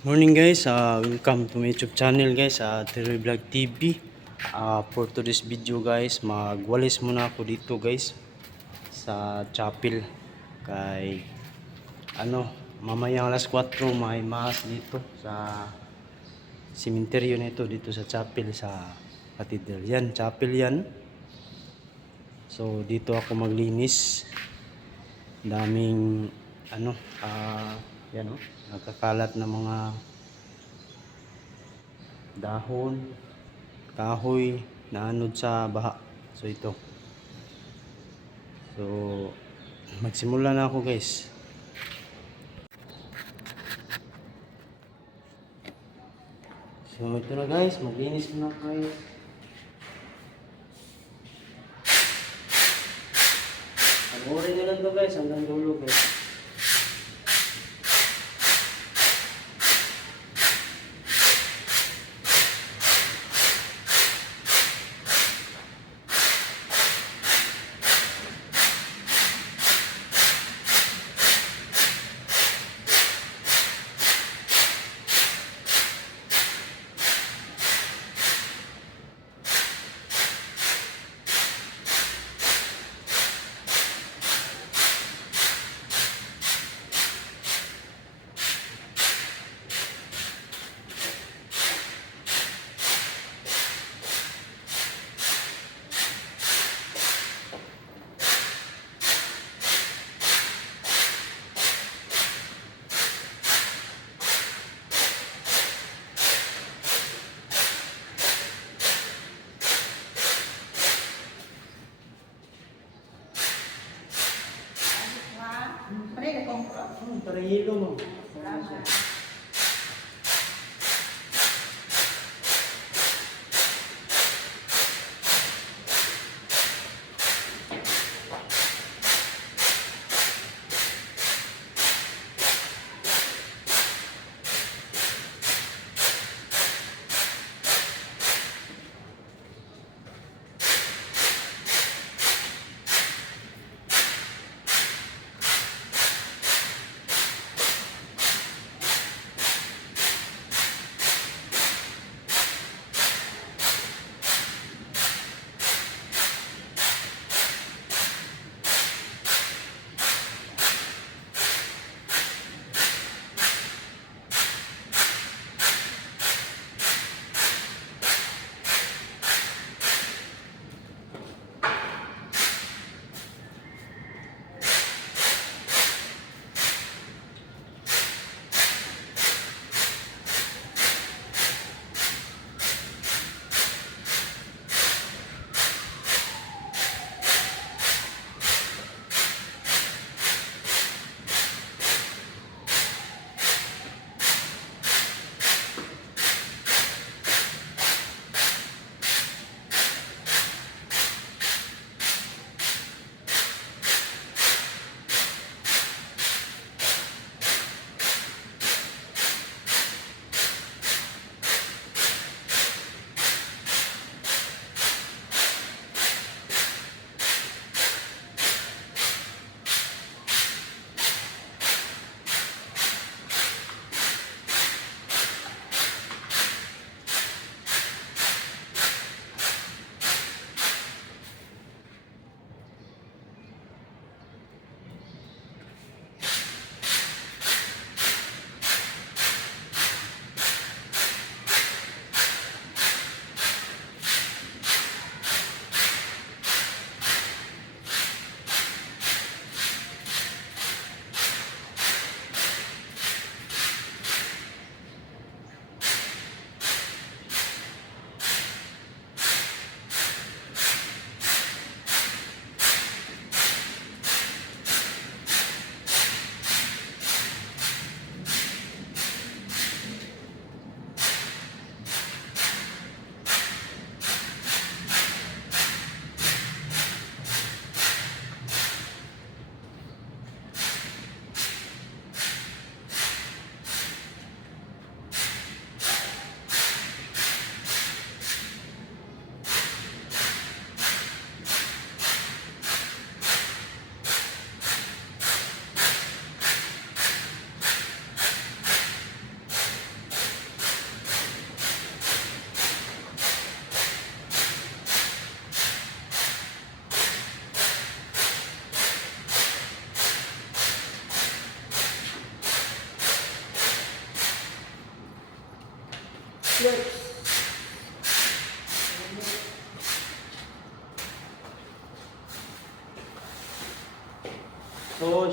Morning guys, uh, welcome to my YouTube channel guys, uh, Terry Vlog TV. Uh, for today's video guys, magwalis muna ako dito guys sa chapel kay ano, mamayang alas 4 may mass dito sa simenteryo nito dito sa chapel sa cathedral. Yan, chapel yan. So dito ako maglinis. Daming ano, ah yan oh, nakakalat na mga dahon, kahoy na anod sa baha. So ito. So magsimula na ako guys. So ito na guys, maglinis ako guys. Panoorin nyo lang to guys, hanggang dulo guys.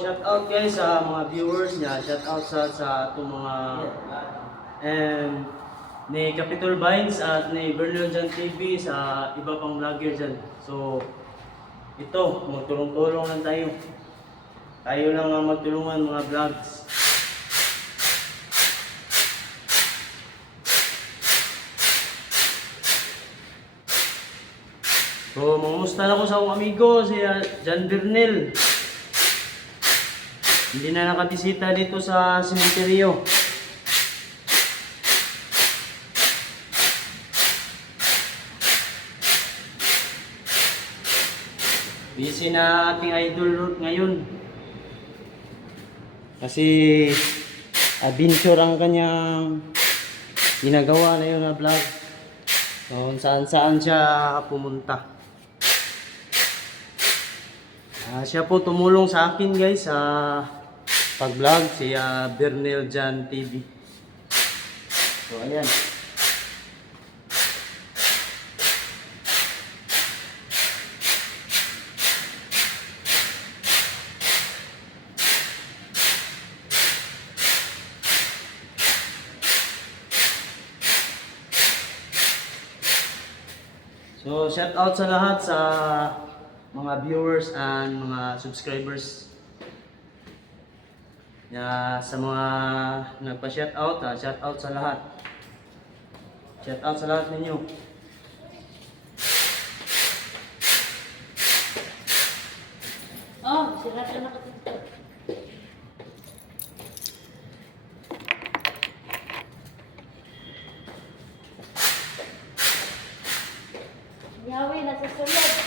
Shout out guys sa mga viewers niya. Shout out sa sa itong mga um, ni Capitol Vines at ni Bernal Jan TV sa iba pang vlogger dyan. So, ito, magtulong-tulong lang tayo. Tayo lang ang magtulungan mga vlogs. So, mamusta na ko sa akong amigo, si uh, John Bernil. Hindi na nakatisita dito sa sementeryo. Busy na ating idol Ruth ngayon. Kasi adventure ang kanyang ginagawa na yun na vlog. Kung saan saan siya pumunta. Ah, siya po tumulong sa akin guys sa pag-vlog si ah, Bernel Jan TV. So ayan. So shout out sa lahat sa mga viewers and mga subscribers. Ya, sa mga nagpa-shout out, ha, shout out sa lahat. Shout out sa lahat ninyo. Oh, sira ka na. Yawi, nasa sulod.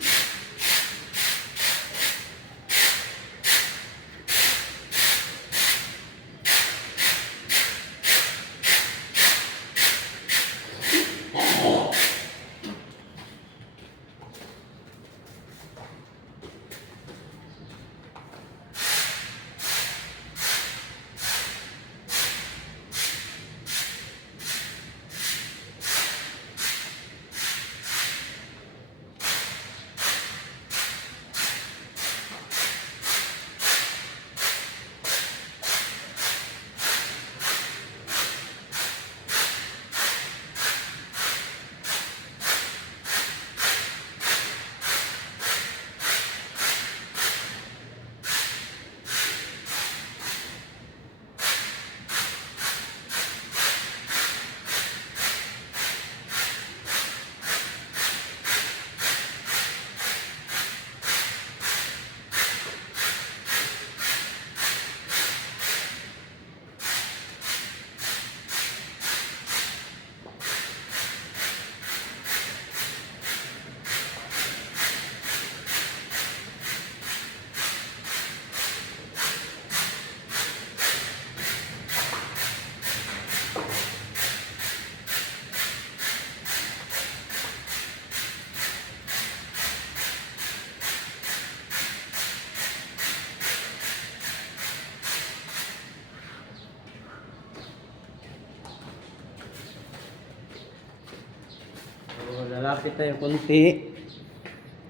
So, lalapit tayo konti.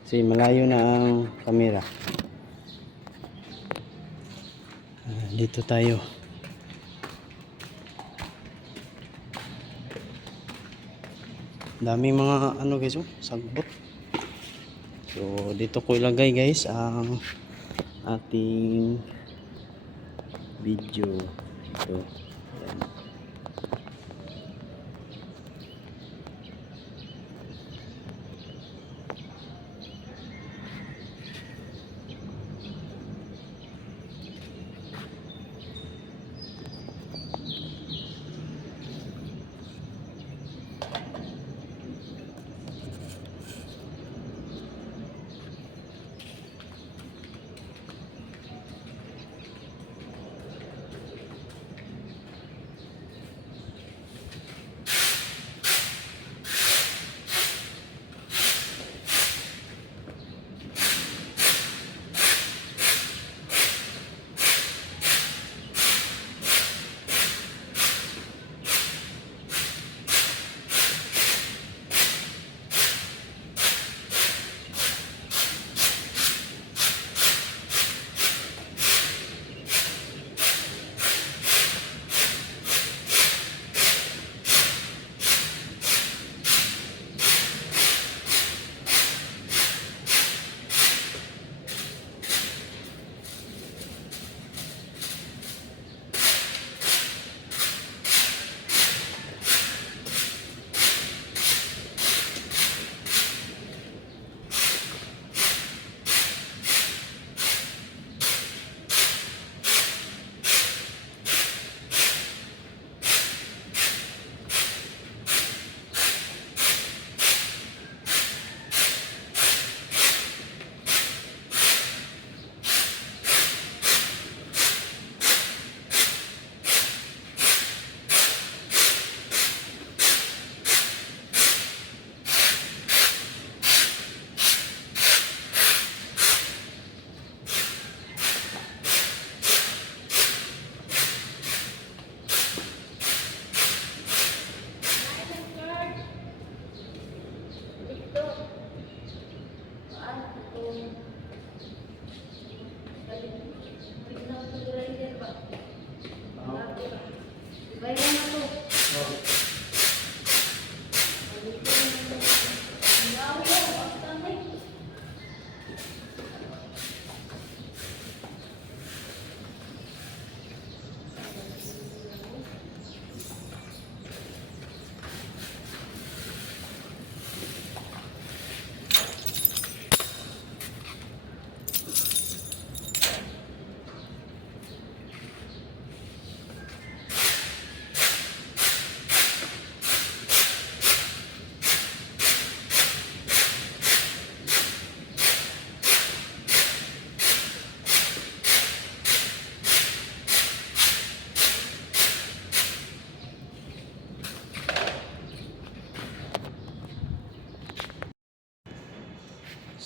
Kasi malayo na ang kamera. Ah, dito tayo. Daming mga ano guys, oh, sagbot. So, dito ko ilagay guys ang ating video. Ito. Ayan.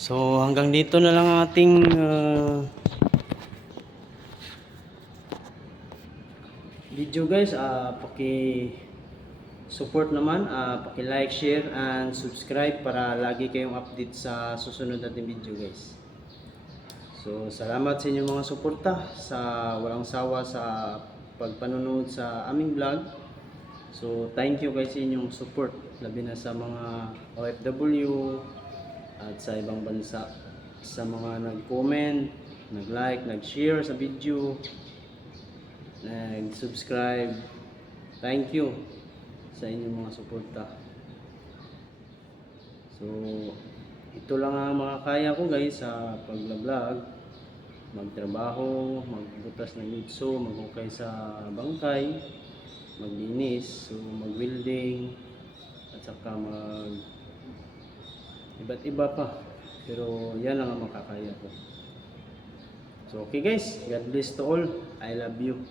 So hanggang dito na lang ang ating ah, video guys. Ah paki support naman, ah paki like, share and subscribe para lagi kayong update sa susunod nating video guys. So salamat sa inyong mga suporta sa walang sawa sa pagpanonood sa aming vlog. So thank you guys sa inyong support labi na sa mga OFW at sa ibang bansa sa mga nag-comment, nag-like, nag-share sa video, nag-subscribe. Thank you sa inyong mga suporta. So, ito lang ang mga kaya ko guys sa pag-vlog. Magtrabaho, magbutas ng litso, maghukay sa bangkay, maglinis, so mag-welding, at saka mag iba't iba pa. Pero yan lang ang makakaya ko. So okay guys, God bless to all. I love you.